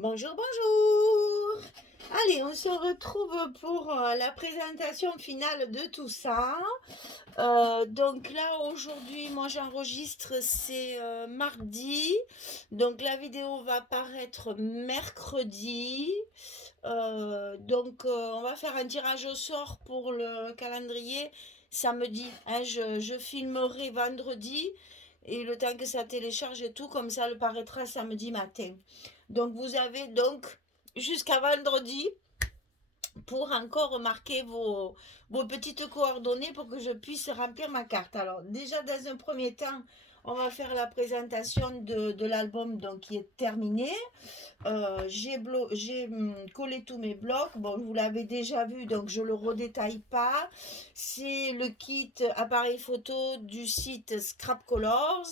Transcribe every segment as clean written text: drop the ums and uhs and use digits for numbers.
Bonjour, bonjour. Allez, on se retrouve pour la présentation finale de tout ça. Donc là, aujourd'hui, moi j'enregistre, c'est mardi. Donc la vidéo va paraître mercredi. On va faire un tirage au sort pour le calendrier samedi, hein. Je filmerai vendredi et le temps que ça télécharge et tout, comme ça le paraîtra samedi matin. Donc vous avez donc jusqu'à vendredi pour encore marquer vos petites coordonnées pour que je puisse remplir ma carte. Alors déjà dans un premier temps, on va faire la présentation de l'album donc qui est terminé. J'ai collé tous mes blocs. Bon, vous l'avez déjà vu, donc je le redétaille pas. C'est le kit appareil photo du site Scrap Colors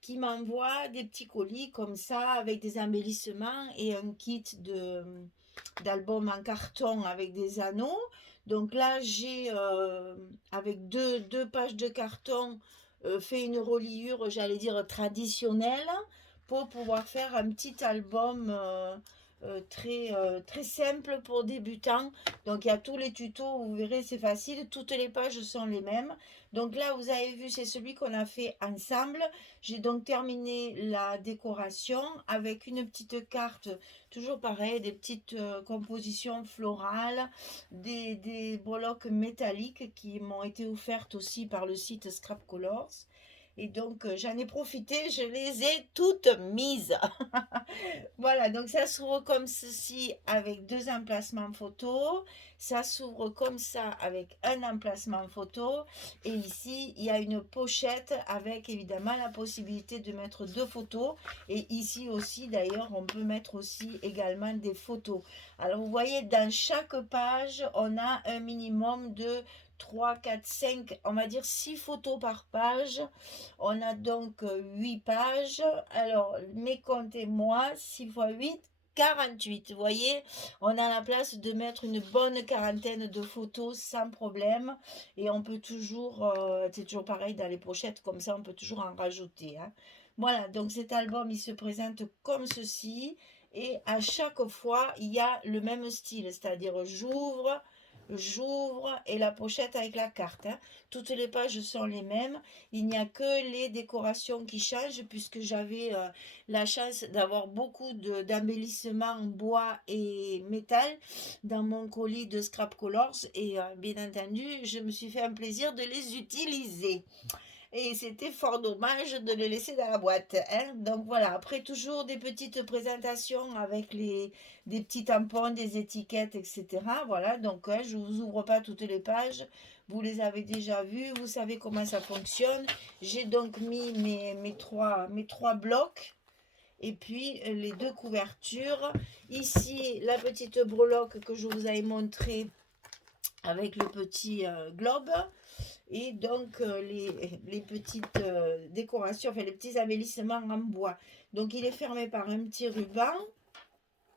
qui m'envoie des petits colis comme ça avec des embellissements et un kit d'album en carton avec des anneaux. Donc là, j'ai avec deux pages de carton fait une reliure, j'allais dire traditionnelle, pour pouvoir faire un petit album très simple pour débutants. Donc il y a tous les tutos, vous verrez, c'est facile, toutes les pages sont les mêmes. Donc là, vous avez vu, c'est celui qu'on a fait ensemble. J'ai donc terminé la décoration avec une petite carte, toujours pareil, des petites compositions florales, des breloques métalliques qui m'ont été offertes aussi par le site Scrap Colors. Et donc, j'en ai profité, je les ai toutes mises. Voilà, donc ça s'ouvre comme ceci avec deux emplacements photo. Ça s'ouvre comme ça avec un emplacement photo. Et ici, il y a une pochette avec évidemment la possibilité de mettre deux photos. Et ici aussi, d'ailleurs, on peut mettre aussi également des photos. Alors, vous voyez, dans chaque page, on a un minimum de 3, 4, 5, on va dire 6 photos par page. On a donc 8 pages. Alors, mes comptez-moi, 6 fois 8, 48. Vous voyez, on a la place de mettre une bonne quarantaine de photos sans problème. Et on peut toujours, c'est toujours pareil dans les pochettes, comme ça on peut toujours en rajouter, hein. Voilà, donc cet album, il se présente comme ceci. Et à chaque fois, il y a le même style, c'est-à-dire j'ouvre et la pochette avec la carte, hein. Toutes les pages sont les mêmes. Il n'y a que les décorations qui changent puisque j'avais la chance d'avoir beaucoup d'embellissements en bois et métal dans mon colis de Scrap Colors et bien entendu, je me suis fait un plaisir de les utiliser. Et c'était fort dommage de les laisser dans la boîte, hein. Donc voilà, après toujours des petites présentations avec des petits tampons, des étiquettes, etc. Voilà, donc hein, je ne vous ouvre pas toutes les pages, vous les avez déjà vues, vous savez comment ça fonctionne. J'ai donc mis mes trois blocs. Et puis les deux couvertures. Ici, la petite breloque que je vous avais montrée avec le petit globe. Et donc les petites décorations, enfin les petits embellissements en bois. Donc il est fermé par un petit ruban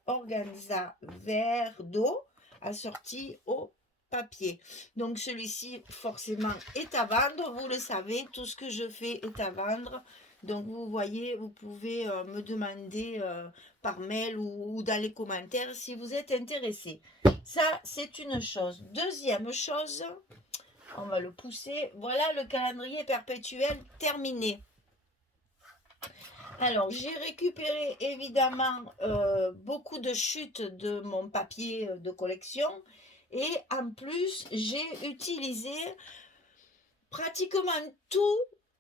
organza vert d'eau assorti au papier. Donc celui-ci forcément est à vendre, vous le savez, tout ce que je fais est à vendre. Donc vous voyez, vous pouvez me demander par mail ou dans les commentaires si vous êtes intéressé. Ça, c'est une chose. Deuxième chose, on va le pousser. Voilà le calendrier perpétuel terminé. Alors, j'ai récupéré évidemment beaucoup de chutes de mon papier de collection et en plus, j'ai utilisé pratiquement tous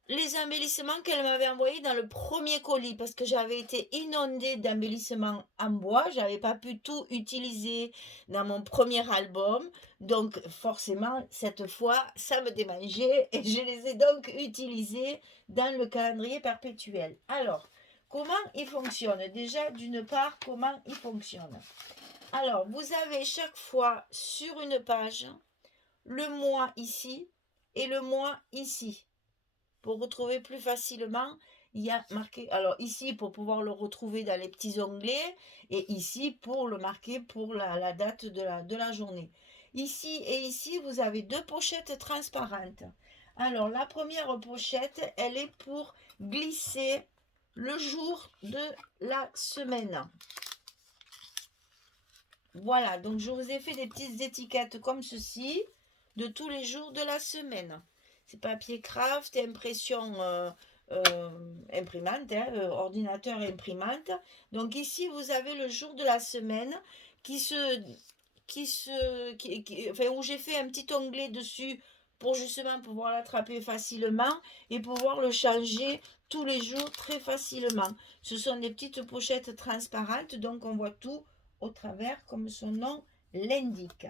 les embellissements qu'elle m'avait envoyés dans le premier colis parce que j'avais été inondée d'embellissements en bois. Je n'avais pas pu tout utiliser dans mon premier album. Donc forcément, cette fois, ça me démangeait et je les ai donc utilisés dans le calendrier perpétuel. Alors, comment il fonctionne? Déjà, d'une part, comment il fonctionne? Alors, vous avez chaque fois sur une page le mois ici et le mois ici. Pour retrouver plus facilement, il y a marqué, alors ici pour pouvoir le retrouver dans les petits onglets et ici pour le marquer pour la date de la journée. Ici et ici, vous avez deux pochettes transparentes. Alors la première pochette, elle est pour glisser le jour de la semaine. Voilà, donc je vous ai fait des petites étiquettes comme ceci de tous les jours de la semaine. C'est papier craft, impression imprimante, hein, ordinateur et imprimante. Donc ici, vous avez le jour de la semaine qui se, enfin, où j'ai fait un petit onglet dessus pour justement pouvoir l'attraper facilement et pouvoir le changer tous les jours très facilement. Ce sont des petites pochettes transparentes, donc on voit tout au travers comme son nom l'indique.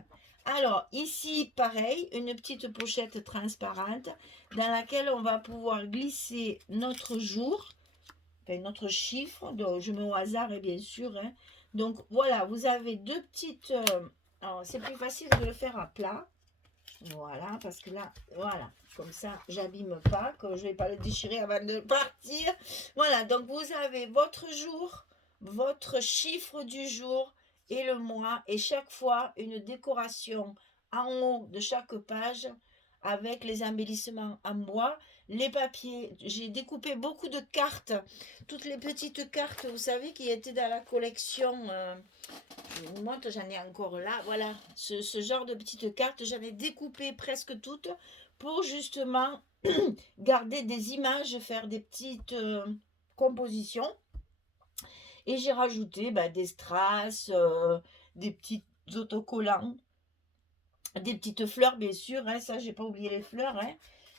Alors ici, pareil, une petite pochette transparente dans laquelle on va pouvoir glisser notre jour, enfin notre chiffre, donc je mets au hasard et bien sûr. Hein. Donc voilà, vous avez deux petites... alors c'est plus facile de le faire à plat. Voilà, parce que là, voilà, comme ça, j'abîme pas, que je vais pas le déchirer avant de partir. Voilà, donc vous avez votre jour, votre chiffre du jour et le mois, et chaque fois une décoration en haut de chaque page avec les embellissements en bois, les papiers. J'ai découpé beaucoup de cartes, toutes les petites cartes, vous savez, qui étaient dans la collection. Je vous montre, j'en ai encore là. Voilà, ce genre de petites cartes, j'en ai découpé presque toutes pour justement garder des images, faire des petites compositions. Et j'ai rajouté des strass, des petits autocollants, des petites fleurs, bien sûr. Hein, ça, j'ai pas oublié les fleurs. Hein.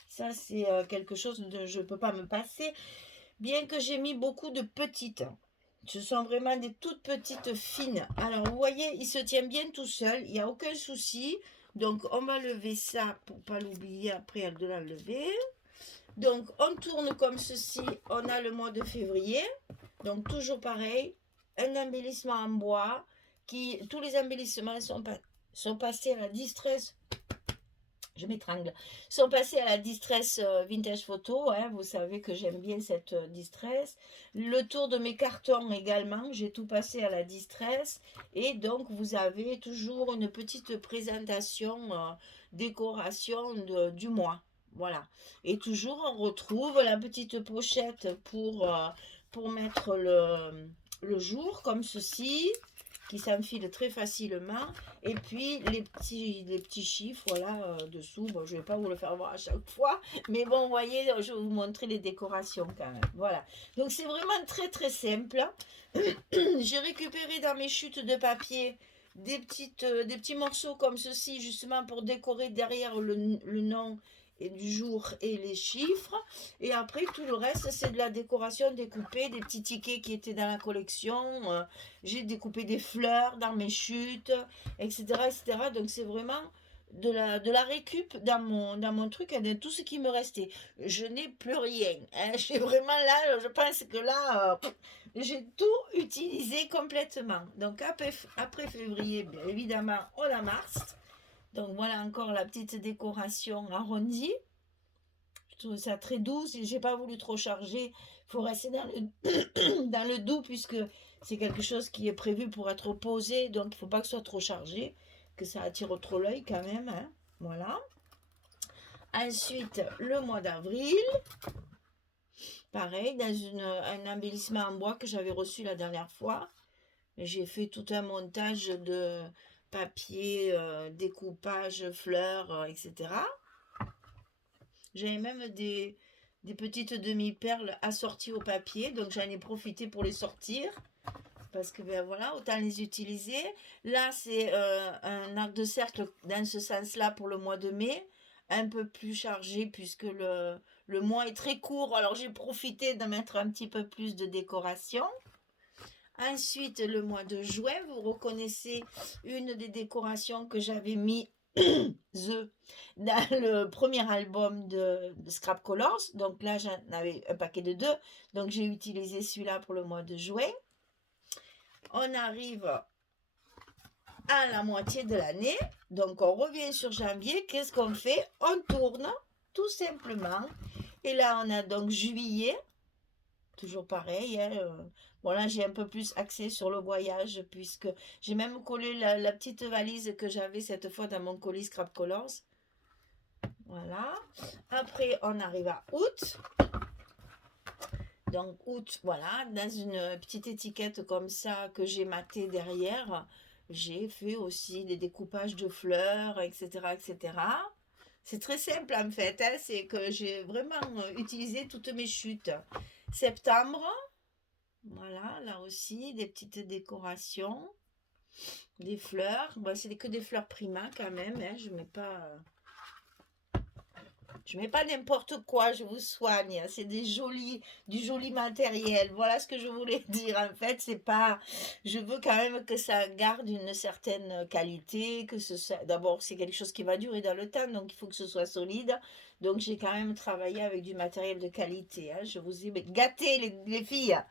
Ça, c'est quelque chose de je ne peux pas me passer. Bien que j'ai mis beaucoup de petites. Ce sont vraiment des toutes petites fines. Alors, vous voyez, il se tient bien tout seul. Il n'y a aucun souci. Donc, on va lever ça pour ne pas l'oublier après de l'enlever. Donc, on tourne comme ceci. On a le mois de février. Donc, toujours pareil. Un embellissement en bois. Tous les embellissements sont passés à la distress. Je m'étrangle. Sont passés à la distress vintage photo. Hein, vous savez que j'aime bien cette distress. Le tour de mes cartons également. J'ai tout passé à la distress. Et donc, vous avez toujours une petite présentation, décoration du mois. Voilà. Et toujours, on retrouve la petite pochette pour mettre le jour, comme ceci, qui s'enfile très facilement. Et puis les petits chiffres, voilà, dessous. Bon, je ne vais pas vous le faire voir à chaque fois. Mais bon, vous voyez, je vais vous montrer les décorations quand même. Voilà. Donc c'est vraiment très très simple. J'ai récupéré dans mes chutes de papier des petits morceaux comme ceci, justement pour décorer derrière le nom et du jour et les chiffres. Et après, tout le reste, c'est de la décoration découpée, des petits tickets qui étaient dans la collection. J'ai découpé des fleurs dans mes chutes, etc. etc. Donc, c'est vraiment de la récup dans mon truc, de tout ce qui me restait. Je n'ai plus rien. Hein. J'ai vraiment là, je pense que là, j'ai tout utilisé complètement. Donc, après février, bien évidemment, on a mars. Donc voilà encore la petite décoration arrondie. Je trouve ça très doux. Si j'ai pas voulu trop charger, il faut rester dans dans le doux puisque c'est quelque chose qui est prévu pour être posé. Donc il ne faut pas que ce soit trop chargé, que ça attire trop l'œil quand même. Hein. Voilà. Ensuite, le mois d'avril. Pareil, dans un embellissement en bois que j'avais reçu la dernière fois. J'ai fait tout un montage de papier, découpage, fleurs, etc. J'avais même des petites demi-perles assorties au papier, donc j'en ai profité pour les sortir. Parce que ben voilà, autant les utiliser. Là, c'est un arc de cercle dans ce sens-là pour le mois de mai. Un peu plus chargé puisque le mois est très court. Alors j'ai profité de mettre un petit peu plus de décoration. Ensuite, le mois de juin, vous reconnaissez une des décorations que j'avais mis dans le premier album de Scrap Colors. Donc là, j'en avais un paquet de deux. Donc j'ai utilisé celui-là pour le mois de juin. On arrive à la moitié de l'année. Donc on revient sur janvier. Qu'est-ce qu'on fait? On tourne tout simplement. Et là, on a donc juillet. Toujours pareil. Hein. Bon, là, j'ai un peu plus axé sur le voyage puisque j'ai même collé la petite valise que j'avais cette fois dans mon colis Scrap Colors. Voilà. Après, on arrive à août. Donc, août, voilà, dans une petite étiquette comme ça que j'ai matée derrière. J'ai fait aussi des découpages de fleurs, etc., etc. C'est très simple en fait, hein, c'est que j'ai vraiment utilisé toutes mes chutes. Septembre, voilà, là aussi, des petites décorations, des fleurs. Bon, c'est que des fleurs Prima quand même, hein, je mets pas n'importe quoi, je vous soigne. C'est du joli matériel. Voilà ce que je voulais dire. En fait, c'est pas, je veux quand même que ça garde une certaine qualité, d'abord, c'est quelque chose qui va durer dans le temps, donc il faut que ce soit solide. Donc, j'ai quand même travaillé avec du matériel de qualité, hein. Je vous ai gâté, les filles.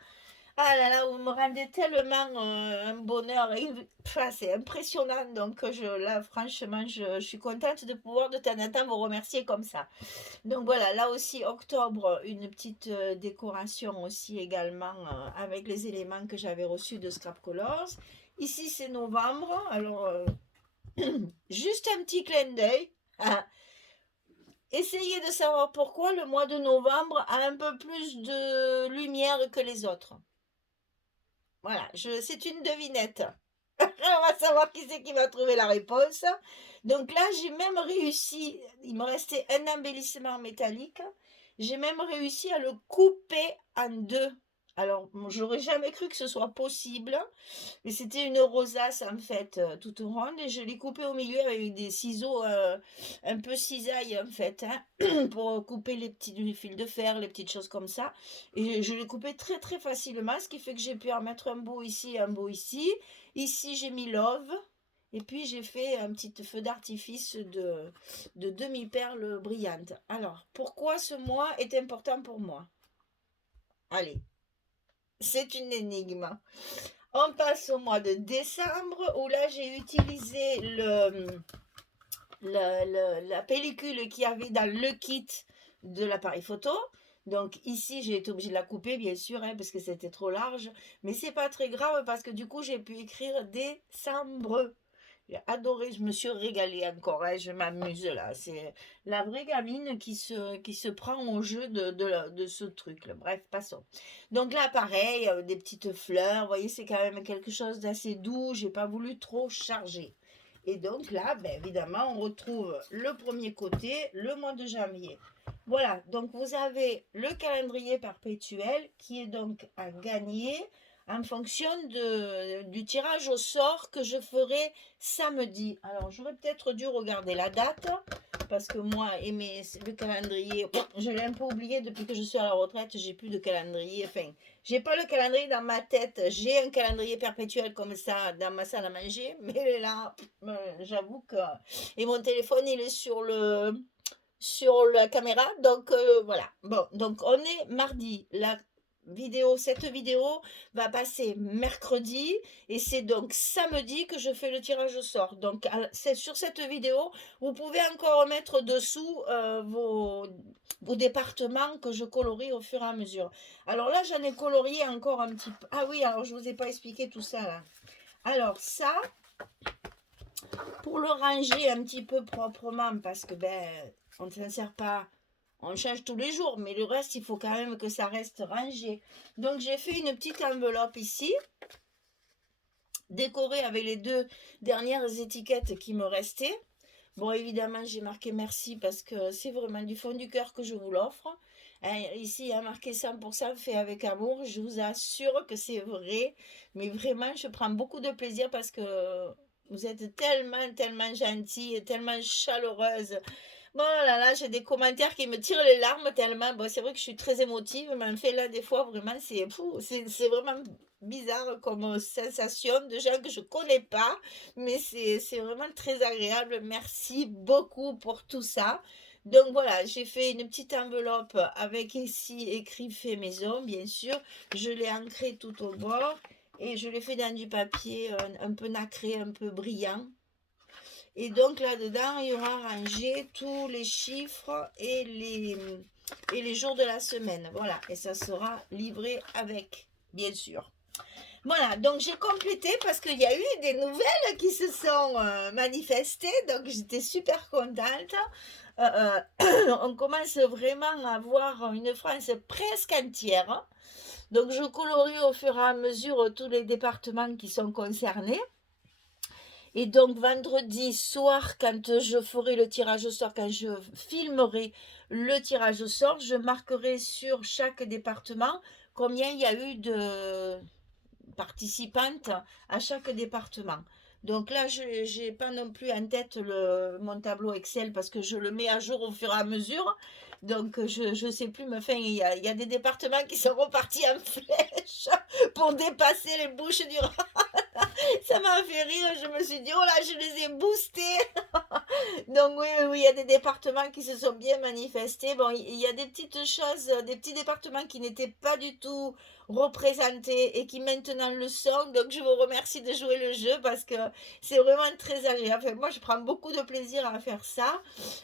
Ah là là, vous me rendez tellement un bonheur, enfin, c'est impressionnant. Donc là, franchement, je suis contente de pouvoir de temps en temps vous remercier comme ça. Donc voilà, là aussi, octobre, une petite décoration aussi également avec les éléments que j'avais reçus de Scrap Colors. Ici, c'est novembre. Alors, juste un petit clin d'œil. Ah, essayez de savoir pourquoi le mois de novembre a un peu plus de lumière que les autres. Voilà, c'est une devinette. On va savoir qui c'est qui va trouver la réponse. Donc là, j'ai même réussi, il me restait un embellissement métallique, j'ai même réussi à le couper en deux. Alors, j'aurais jamais cru que ce soit possible, mais c'était une rosace en fait, toute ronde, et je l'ai coupée au milieu avec des ciseaux un peu cisaille en fait, hein, pour couper les petits fils de fer, les petites choses comme ça. Et je l'ai coupé très très facilement, ce qui fait que j'ai pu en mettre un beau ici, un beau ici. Ici, j'ai mis Love. Et puis, j'ai fait un petit feu d'artifice de demi-perles brillantes. Alors, pourquoi ce mois est important pour moi? Allez, c'est une énigme. On passe au mois de décembre, où là, j'ai utilisé la pellicule qu'il y avait dans le kit de l'appareil photo. Donc ici, j'ai été obligée de la couper, bien sûr, hein, parce que c'était trop large. Mais c'est pas très grave, parce que du coup, j'ai pu écrire décembre. J'ai adoré, je me suis régalée encore, hein, je m'amuse là. C'est la vraie gamine qui se prend au jeu de ce truc là. Bref, passons. Donc là, pareil, des petites fleurs, vous voyez, c'est quand même quelque chose d'assez doux, j'ai pas voulu trop charger. Et donc là, ben, évidemment, on retrouve le premier côté, le mois de janvier. Voilà, donc vous avez le calendrier perpétuel qui est donc à gagner en fonction du tirage au sort que je ferai samedi. Alors, j'aurais peut-être dû regarder la date, parce que moi, le calendrier, je l'ai un peu oublié depuis que je suis à la retraite, j'ai plus de calendrier. Enfin, j'ai pas le calendrier dans ma tête, j'ai un calendrier perpétuel comme ça dans ma salle à manger, mais là, j'avoue que... Et mon téléphone, il est sur la caméra, donc voilà. Bon, donc on est mardi. Cette vidéo va passer mercredi, et c'est donc samedi que je fais le tirage au sort. Donc c'est sur cette vidéo, vous pouvez encore mettre dessous vos départements que je colorie au fur et à mesure. Alors là, j'en ai colorié encore un petit peu. Ah oui, alors je vous ai pas expliqué tout ça là. Alors ça, pour le ranger un petit peu proprement, parce que ben on ne s'en sert pas, on change tous les jours, mais le reste, il faut quand même que ça reste rangé. Donc j'ai fait une petite enveloppe ici, décorée avec les deux dernières étiquettes qui me restaient. Bon, évidemment, j'ai marqué merci, parce que c'est vraiment du fond du cœur que je vous l'offre. Ici, il y a marqué 100% fait avec amour. Je vous assure que c'est vrai. Mais vraiment, je prends beaucoup de plaisir, parce que vous êtes tellement, tellement gentille et tellement chaleureuse. Bon là là, j'ai des commentaires qui me tirent les larmes tellement. Bon, c'est vrai que je suis très émotive, mais en fait, là, des fois, vraiment, c'est vraiment bizarre comme sensation de gens que je connais pas, mais c'est vraiment très agréable. Merci beaucoup pour tout ça. Donc voilà, j'ai fait une petite enveloppe avec ici écrit fait maison, bien sûr. Je l'ai ancré tout au bord, et je l'ai fait dans du papier un peu nacré, un peu brillant. Et donc là-dedans, il y aura rangé tous les chiffres et les jours de la semaine. Voilà, et ça sera livré avec, bien sûr. Voilà, donc j'ai complété, parce qu'il y a eu des nouvelles qui se sont manifestées, donc j'étais super contente. On commence vraiment à voir une France presque entière. Donc je colorie au fur et à mesure tous les départements qui sont concernés. Et donc vendredi soir, quand je ferai le tirage au sort, quand je filmerai le tirage au sort, je marquerai sur chaque département combien il y a eu de participantes à chaque département. Donc là, je n'ai pas non plus en tête mon tableau Excel parce que je le mets à jour au fur et à mesure. Donc je ne sais plus, mais enfin, il y a des départements qui sont repartis en flèche pour dépasser les Bouches du Rhône. Ça m'a fait rire, je me suis dit, oh là, je les ai boostés. Donc oui, oui, oui, il y a des départements qui se sont bien manifestés. Bon, il y a des petites choses, des petits départements qui n'étaient pas du tout représentés et qui maintenant le sont. Donc je vous remercie de jouer le jeu parce que c'est vraiment très agréable. Enfin, moi, je prends beaucoup de plaisir à faire ça.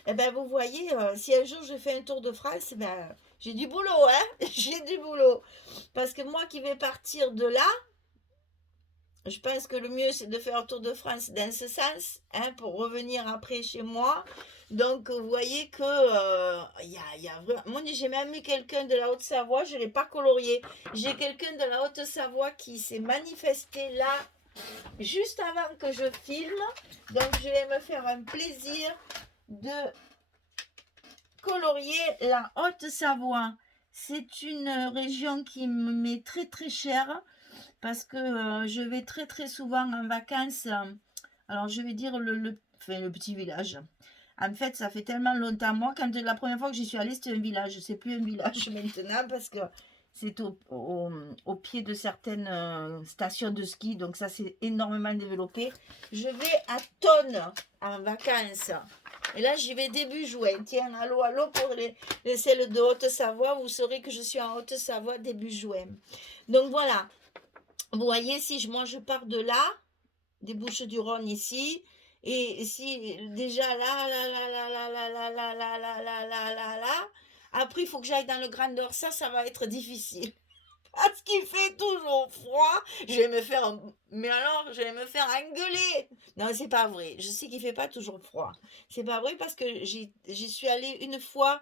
Et ben, vous voyez, si un jour je fais un tour de France, ben, j'ai du boulot, hein. J'ai du boulot. Parce que moi qui vais partir de là, je pense que le mieux, c'est de faire un tour de France dans ce sens, hein, pour revenir après chez moi. Donc, vous voyez que y a vraiment... Moi, j'ai même eu quelqu'un de la Haute-Savoie, je ne l'ai pas colorié. J'ai quelqu'un de la Haute-Savoie qui s'est manifesté là, juste avant que je filme. Donc, je vais me faire un plaisir de colorier la Haute-Savoie. C'est une région qui me met très très cher parce que je vais très très souvent en vacances. Alors je vais dire enfin, le petit village. En fait, ça fait tellement longtemps. Moi, quand la première fois que j'y suis allée, c'était un village. C'est plus un village maintenant parce que c'est au pied de certaines stations de ski. Donc ça, c'est énormément développé. Je vais à Tonnes en vacances. Et là, j'y vais début juin. Tiens, allô, allô pour les celles de Haute-Savoie. Vous saurez que je suis en Haute-Savoie début juin. Donc voilà. Vous voyez, si moi je pars de là, des Bouches-du-Rhône ici, et si déjà là, là, là, là, là, là, là, là, là, là, là, là, là, là, après il faut que j'aille dans le Grand Nord, ça va être difficile. Parce qu'il fait toujours froid, je vais me faire, mais alors, je vais me faire engueuler. Non, c'est pas vrai. Je sais qu'il fait pas toujours froid. C'est pas vrai parce que j'y suis allée une fois,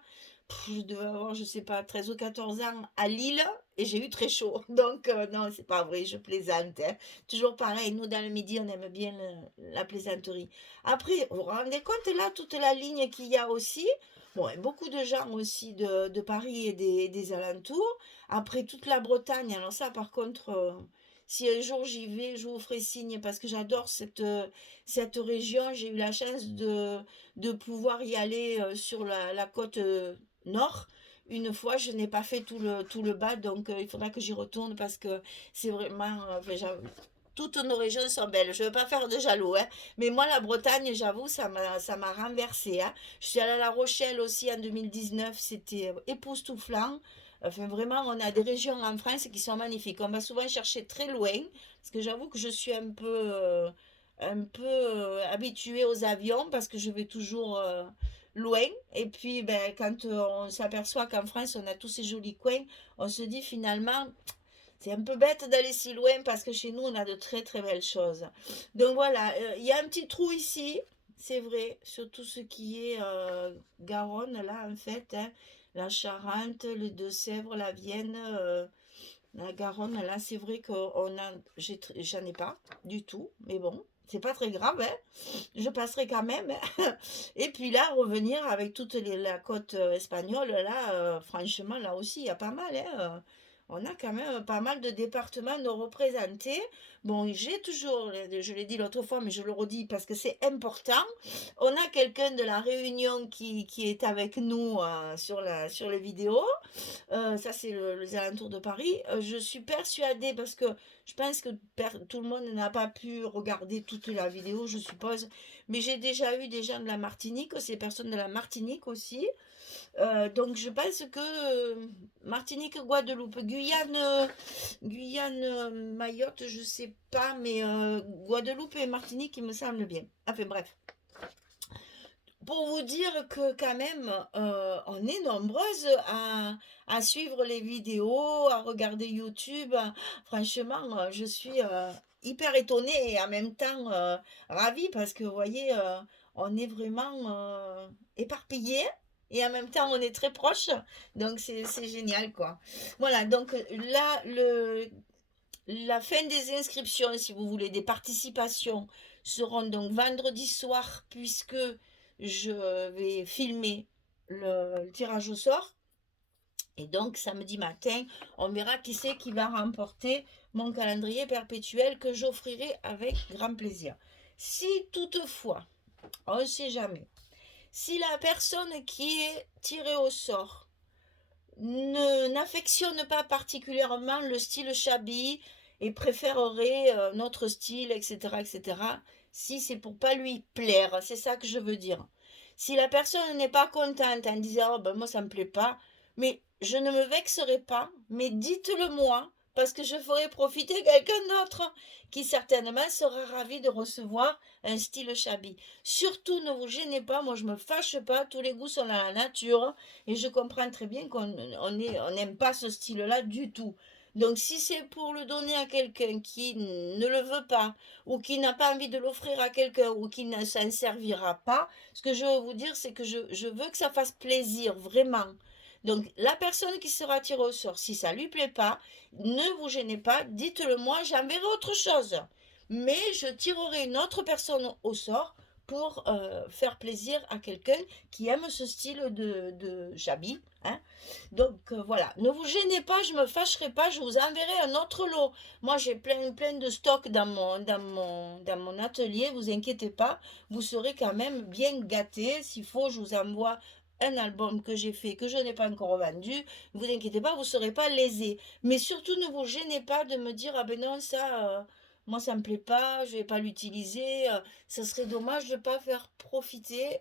je devais avoir, je sais pas, 13 ou 14 ans à Lille et j'ai eu très chaud. Donc, non, c'est pas vrai, je plaisante, hein. Toujours pareil, nous dans le Midi, on aime bien la plaisanterie. Après, vous vous rendez compte là, toute la ligne qu'il y a aussi. Bon, et beaucoup de gens aussi de Paris et des alentours. Après toute la Bretagne, alors ça par contre, si un jour j'y vais, je vous ferai signe parce que j'adore cette région. J'ai eu la chance de pouvoir y aller sur la côte nord. Une fois, je n'ai pas fait tout le bas, donc il faudra que j'y retourne parce que c'est vraiment... enfin, toutes nos régions sont belles. Je ne veux pas faire de jaloux, hein. Mais moi, la Bretagne, j'avoue, ça m'a renversé, hein. Je suis allée à La Rochelle aussi en 2019. C'était époustouflant. Enfin, vraiment, on a des régions en France qui sont magnifiques. On va souvent chercher très loin, parce que j'avoue que je suis un peu habituée aux avions, parce que je vais toujours loin. Et puis, ben, quand on s'aperçoit qu'en France, on a tous ces jolis coins, on se dit finalement, c'est un peu bête d'aller si loin, parce que chez nous, on a de très très belles choses. Donc voilà, il y a un petit trou ici, c'est vrai, sur tout ce qui est Garonne, là, en fait, hein. La Charente, les Deux-Sèvres, la Vienne, la Garonne, là, c'est vrai j'en ai pas du tout, mais bon, c'est pas très grave, hein. Je passerai quand même, hein. Et puis là, revenir avec la côte espagnole, là, franchement, là aussi, il y a pas mal, hein. On a quand même pas mal de départements de représentés. Bon, j'ai toujours, je l'ai dit l'autre fois, mais je le redis parce que c'est important. On a quelqu'un de la Réunion qui est avec nous sur les vidéos. Ça, c'est les alentours de Paris. Je suis persuadée, parce que je pense que tout le monde n'a pas pu regarder toute la vidéo, je suppose. Mais j'ai déjà eu des gens de la Martinique, ces personnes de la Martinique aussi. Donc je pense que Martinique, Guadeloupe, Guyane, Mayotte, je sais pas, mais Guadeloupe et Martinique, il me semble bien. Enfin bref, pour vous dire que quand même, on est nombreuses à suivre les vidéos, à regarder YouTube. Franchement, je suis hyper étonnée et en même temps ravie parce que vous voyez, on est vraiment éparpillés. Et en même temps, on est très proches. Donc, c'est génial, quoi. Voilà, donc là, la fin des inscriptions, si vous voulez, des participations, seront donc vendredi soir, puisque je vais filmer le tirage au sort. Et donc, samedi matin, on verra qui c'est qui va remporter mon calendrier perpétuel que j'offrirai avec grand plaisir. Si toutefois, on ne sait jamais, si la personne qui est tirée au sort n'affectionne pas particulièrement le style shabby et préférerait notre style, etc., etc., si c'est pour pas lui plaire, c'est ça que je veux dire. Si la personne n'est pas contente en disant oh ben moi ça me plaît pas, mais je ne me vexerai pas, mais dites-le moi parce que je ferai profiter quelqu'un d'autre qui certainement sera ravi de recevoir un style shabby. Surtout ne vous gênez pas, moi je me fâche pas, tous les goûts sont dans la nature et je comprends très bien qu'on n'aime pas ce style-là du tout. Donc si c'est pour le donner à quelqu'un qui ne le veut pas, ou qui n'a pas envie de l'offrir à quelqu'un, ou qui ne s'en servira pas, ce que je veux vous dire, c'est que je veux que ça fasse plaisir, vraiment. Donc la personne qui sera tirée au sort, si ça lui plaît pas, ne vous gênez pas, dites-le moi, j'enverrai autre chose. Mais je tirerai une autre personne au sort pour faire plaisir à quelqu'un qui aime ce style de j'habille. Hein. Donc voilà, ne vous gênez pas, je ne me fâcherai pas, je vous enverrai un autre lot. Moi j'ai plein de stock dans mon atelier, vous inquiétez pas, vous serez quand même bien gâtés. S'il faut, je vous envoie un album que j'ai fait, que je n'ai pas encore vendu. Ne vous inquiétez pas, vous ne serez pas lésés. Mais surtout, ne vous gênez pas de me dire, ah ben non, ça, moi ça me plaît pas, je vais pas l'utiliser. Ça serait dommage de ne pas faire profiter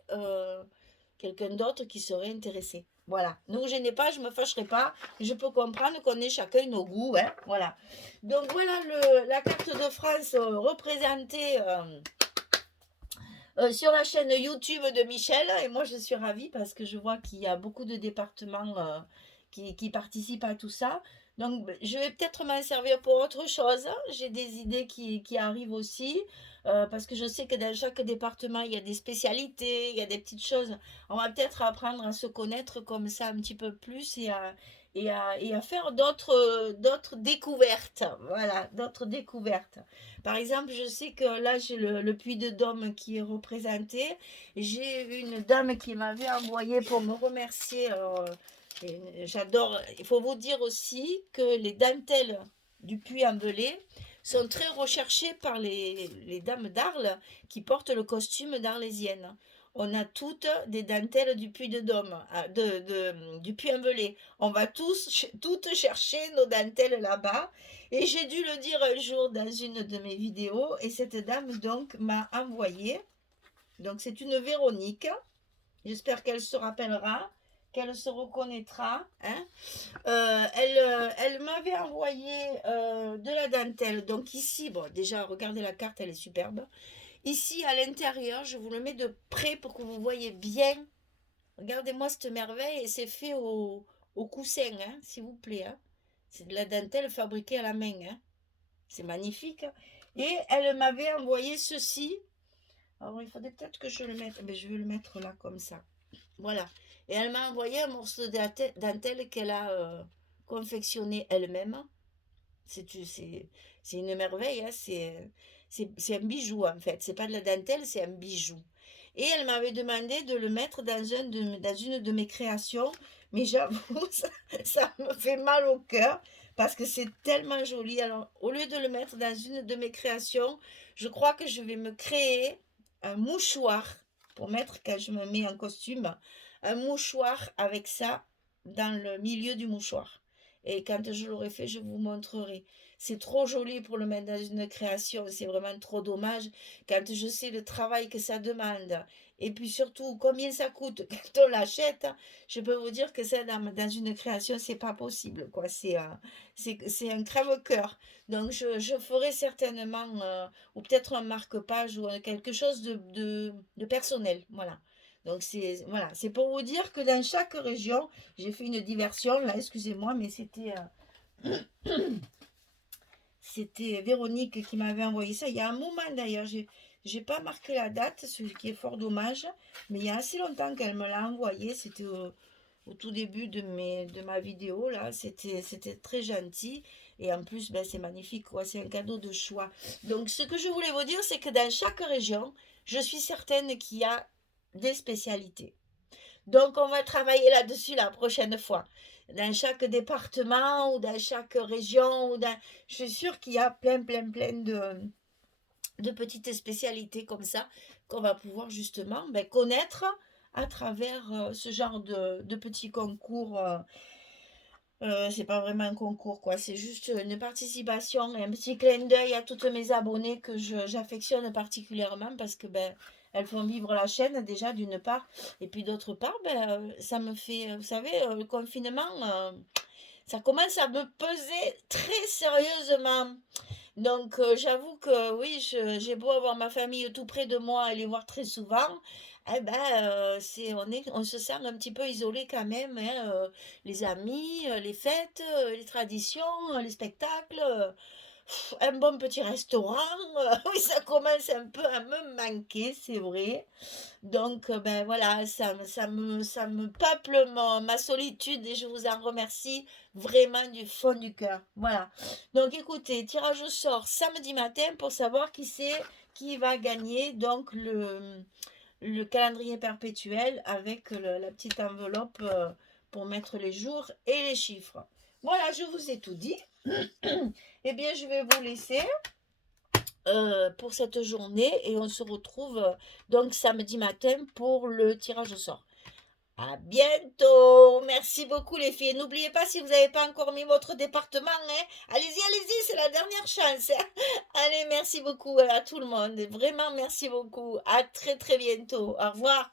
quelqu'un d'autre qui serait intéressé. Voilà, ne vous gênez pas, je ne me fâcherai pas. Je peux comprendre qu'on ait chacun nos goûts. Hein, voilà. Donc voilà la carte de France représentée sur la chaîne YouTube de Michel. Et moi, je suis ravie parce que je vois qu'il y a beaucoup de départements qui participent à tout ça. Donc, je vais peut-être m'en servir pour autre chose. J'ai des idées qui arrivent aussi. Parce que je sais que dans chaque département, il y a des spécialités, il y a des petites choses. On va peut-être apprendre à se connaître comme ça un petit peu plus et à faire d'autres découvertes. Voilà, d'autres découvertes. Par exemple, je sais que là, j'ai le Puy de Dôme qui est représenté. J'ai une dame qui m'avait envoyé pour me remercier. Alors, j'adore. Il faut vous dire aussi que les dentelles du Puy-en-Velay sont très recherchées par les dames d'Arles qui portent le costume d'arlésienne. On a toutes des dentelles du Puy de Dôme, du Puy-en-Velay. On va toutes chercher nos dentelles là-bas. Et j'ai dû le dire un jour dans une de mes vidéos. Et cette dame donc m'a envoyé. Donc c'est une Véronique. J'espère qu'elle se rappellera, qu'elle se reconnaîtra. Hein. Elle m'avait envoyé de la dentelle. Donc ici, bon, déjà, regardez la carte, elle est superbe. Ici, à l'intérieur, je vous le mets de près pour que vous voyez bien. Regardez-moi cette merveille. Et c'est fait au coussin, hein, s'il vous plaît. Hein. C'est de la dentelle fabriquée à la main. Hein. C'est magnifique. Et elle m'avait envoyé ceci. Alors, il faudrait peut-être que je le mette. Mais je vais le mettre là, comme ça. Voilà. Et elle m'a envoyé un morceau de dentelle qu'elle a confectionné elle-même. C'est une merveille. Hein. C'est un bijou, en fait. C'est pas de la dentelle, c'est un bijou. Et elle m'avait demandé de le mettre dans une de mes créations. Mais j'avoue, ça me fait mal au cœur parce que c'est tellement joli. Alors, au lieu de le mettre dans une de mes créations, je crois que je vais me créer un mouchoir pour mettre quand je me mets en costume. Un mouchoir avec ça dans le milieu du mouchoir. Et quand je l'aurai fait, je vous montrerai. C'est trop joli pour le mettre dans une création. C'est vraiment trop dommage quand je sais le travail que ça demande. Et puis surtout, combien ça coûte quand on l'achète. Je peux vous dire que ça, dans une création, c'est pas possible. Quoi. C'est un crève-cœur. Donc, je ferai certainement, ou peut-être un marque-page ou quelque chose de personnel. Voilà. Donc, voilà. C'est pour vous dire que dans chaque région, j'ai fait une diversion. Là, excusez-moi, mais c'était Véronique qui m'avait envoyé ça. Il y a un moment d'ailleurs, j'ai pas marqué la date, ce qui est fort dommage. Mais il y a assez longtemps qu'elle me l'a envoyé. C'était au tout début de ma vidéo là. C'était très gentil. Et en plus, ben, c'est magnifique, quoi. C'est un cadeau de choix. Donc, ce que je voulais vous dire, c'est que dans chaque région, je suis certaine qu'il y a des spécialités. Donc, on va travailler là-dessus la prochaine fois. Dans chaque département ou dans chaque région, je suis sûre qu'il y a plein de petites spécialités comme ça qu'on va pouvoir justement ben, connaître à travers ce genre de petits concours. C'est pas vraiment un concours, quoi. C'est juste une participation et un petit clin d'œil à toutes mes abonnées que j'affectionne particulièrement parce que ben, elles font vivre la chaîne déjà d'une part. Et puis d'autre part, ben, ça me fait, vous savez, le confinement, ça commence à me peser très sérieusement. Donc, j'avoue que oui, j'ai beau avoir ma famille tout près de moi et les voir très souvent, eh ben, on se sent un petit peu isolé quand même, hein, les amis, les fêtes, les traditions, les spectacles, un bon petit restaurant, oui, ça commence un peu à me manquer, c'est vrai. Donc, ben voilà, ça me peuple ma solitude et je vous en remercie vraiment du fond du cœur. Voilà. Donc, écoutez, tirage au sort samedi matin pour savoir qui va gagner donc le calendrier perpétuel avec la petite enveloppe pour mettre les jours et les chiffres. Voilà, je vous ai tout dit. Eh bien, je vais vous laisser pour cette journée et on se retrouve donc samedi matin pour le tirage au sort. À bientôt. Merci beaucoup les filles. N'oubliez pas si vous n'avez pas encore mis votre département, hein, allez-y, c'est la dernière chance, hein. Allez, merci beaucoup à tout le monde. Vraiment, merci beaucoup. À très très bientôt. Au revoir.